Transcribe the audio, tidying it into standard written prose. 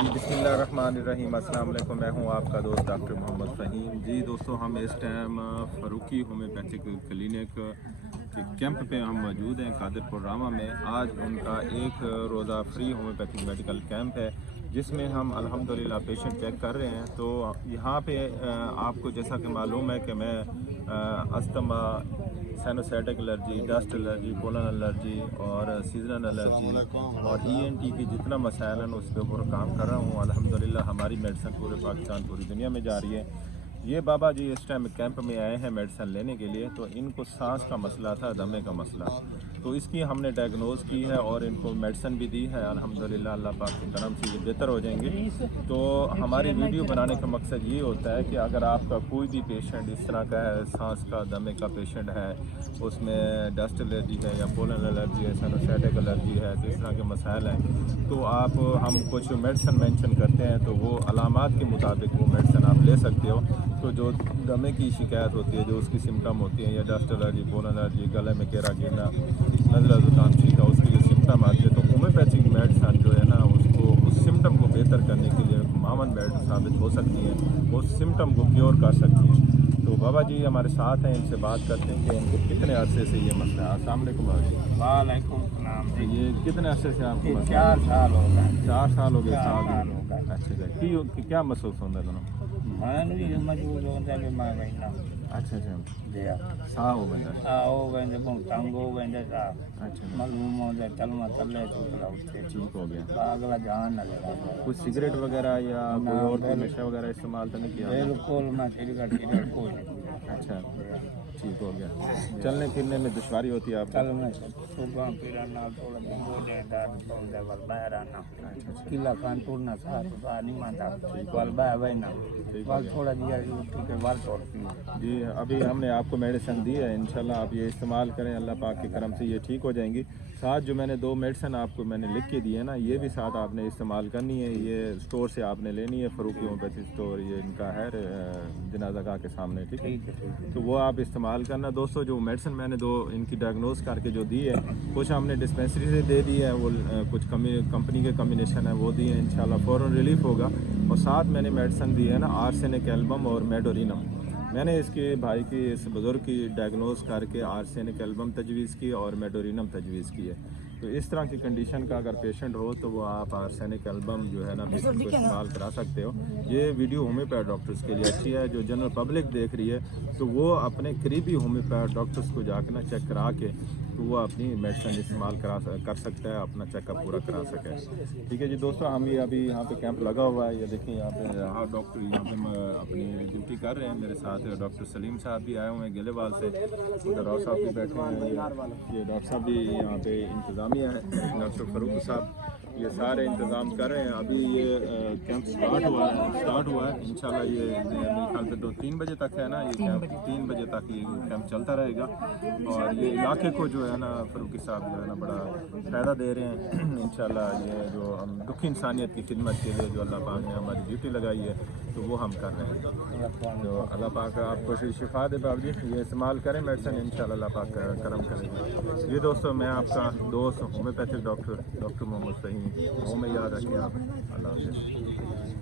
बिस्मिल्लाहिर्रहमानिर्रहीम। अस्सलाम वालेकुम। मैं हूं आपका दोस्त डॉक्टर मोहम्मद फ़हीम। जी दोस्तों, हम इस टाइम फ़ारूकी होम्योपैथिक क्लिनिक के कैंप पे हम मौजूद हैं कादिरपुर रामा में। आज उनका एक रोज़ा फ्री होम्योपैथिक मेडिकल कैंप है जिसमें हम अल्हम्दुलिल्लाह पेशेंट चेक कर रहे हैं। तो यहाँ पे आपको जैसा कि मालूम है कि मैं asthma, sinusitis allergy, dust allergy, pollen allergy और सीजनल एलर्जी और ENT की जितना मसाइल हैं उस पर ऊपर काम कर रहा हूँ। अल्हम्दुलिल्लाह हमारी मेडिसिन पूरे पाकिस्तान, पूरी दुनिया में जा रही है। ये बाबा जी इस टाइम कैंप में आए हैं मेडिसिन लेने के लिए। तो इनको सांस का मसला था, दमे का मसला, तो इसकी हमने डायग्नोज की है और इनको मेडिसिन भी दी है। अल्हम्दुलिल्लाह अल्लाह पाक के करम से ये बेहतर हो जाएंगे। तो हमारी वीडियो बनाने का मकसद ये होता है कि अगर आपका कोई भी पेशेंट इस तरह का है, सांस का, दमे का पेशेंट है, उसमें डस्ट एलर्जी है या पोलन एलर्जी है, साइनोसाइटिक एलर्जी है, तो इस तरह के मसाइल हैं, तो हम कुछ मेडिसिन मेंशन करते हैं। तो वो अलामात के मुताबिक वो मेडिसिन आप ले सकते हो। तो जो दमे की शिकायत होती है, जो उसकी सिम्टम होती है, या डस्ट एलर्जी, पोलन एलर्जी, गले में केरा गिरना, नज़ला ज़ुकाम छींका, उसकी जो सिम्टम आती है, तो होम्योपैथिक मेडिसिन जो है ना उसको उस सिम्टम को बेहतर करने के लिए मावन मेडिसिन साबित हो सकती है, उस सिम्टम को क्योर कर सकती है। तो बाबा जी हमारे साथ हैं, इनसे बात करते हैं कि इनको कितने अरसे से ये मसला है। अस्सलाम वालेकुम बाबा जी। वालेकुम सलाम। ये कितने अरसे से आपको मसला 4 साल हो गए। 4 साल हो गए। 4 साल हो गए। अच्छा, क्या महसूस होता है दोनों? मैं भी मजबूर होता है मैं बहना अच्छा दिया साह हो गया। हो गए बहुत तंग हो गए सा अच्छा, मालूम हो जाए चलना चले तो उससे ठीक हो गया। अगला जान न लगा। कुछ सिगरेट वगैरह या कोई और कोई नशा वगैरह इस्तेमाल तो नहीं किया? बिल्कुल ना सिगरेट कोई नहीं। अच्छा, ठीक हो गया। चलने फिरने में दुश्वारी होती है आपको? चलना सुबह फिरना थोड़ा गोडे दर्द पौधे वाल बाहर आना किला खान टूरना साथ नहीं मानता वाल बाहर बहना वाल थोड़ा दिया ठीक है वाल तोड़ती है। जी, अभी हमने आपको मेडिसिन दी है, इंशाल्लाह आप ये इस्तेमाल करें, अल्लाह पाक के करम से ये ठीक हो जाएंगी। साथ जो मैंने 2 मेडिसिन आपको मैंने लिख के दी है ना, ये भी साथ आपने इस्तेमाल करनी है। ये स्टोर से आपने लेनी है, फ़ारूकी होम्योपैथी स्टोर, ये इनका है जनाजा गाह के सामने, ठीक है? तो वो आप इस्तेमाल करना। दोस्तों, जो मेडिसिन मैंने 2 इनकी डायग्नोज करके जो दी है, कुछ हमने डिस्पेंसरी से दे दी है, वो कुछ कंपनी के कम्बिनेशन है वो दी है, इंशाल्लाह फ़ौरन रिलीफ होगा। और साथ मैंने मेडिसिन दी है ना आर्सेनिक एल्बम और मेडोरिनम। मैंने इसके भाई की, इस बुज़ुर्ग की डायग्नोज करके आर्सेनिक एल्बम तजवीज़ की और मेडोरिनम तजवीज़ की है। तो इस तरह की कंडीशन का अगर पेशेंट हो तो वो आप आर्सेनिक एल्बम जो है ना पेशेंट को इस्तेमाल करा सकते हो। ये वीडियो होम्योपैथ डॉक्टर्स के लिए अच्छी है। जो जनरल पब्लिक देख रही है तो वो अपने करीबी होम्योपैथ डॉक्टर्स को जाकर ना चेक करा के तो वो अपनी मेडिसिन इस्तेमाल कर सकता है, अपना चेकअप पूरा करा सके। ठीक है जी दोस्तों, हम ये अभी यहाँ पे कैंप लगा हुआ है, ये देखिए यहाँ पे डॉक्टर यहाँ पे अपनी ड्यूटी कर रहे हैं। मेरे साथ डॉक्टर सलीम साहब भी आए हुए हैं गेलेवाल से, उधर राव साहब भी बैठे हैं, ये डॉक्टर साहब भी यहाँ पे इंतज़ामिया है, डॉक्टर फ़ारूक साहब, ये सारे इंतज़ाम कर रहे हैं। अभी ये कैंप स्टार्ट हुआ है इंशाल्लाह। ये मेरे ख्याल से 2-3 बजे तक है ना, ये कैंप 3 बजे तक ये कैंप चलता रहेगा। और ये इलाके को जो है ना फ़ारूकी साहब जो है ना बड़ा फ़ायदा दे रहे हैं इंशाल्लाह। ये जो हम दुखी इंसानियत की खिदमत के लिए जो अल्लाह पाक ने हमारी ड्यूटी लगाई है तो वो हम कर रहे हैं। तो अल्लाह पाक आपको शिफा दे बाबू जी, ये इस्तेमाल करें मेडिसिन, इंशाल्लाह अल्लाह पाक करम करेंगे। ये दोस्तों, मैं आपका दोस्त होम्योपैथिक डॉक्टर मोहम्मद फ़हीम, वो में याद रखें आप। अल्लाह हाफ़िज़।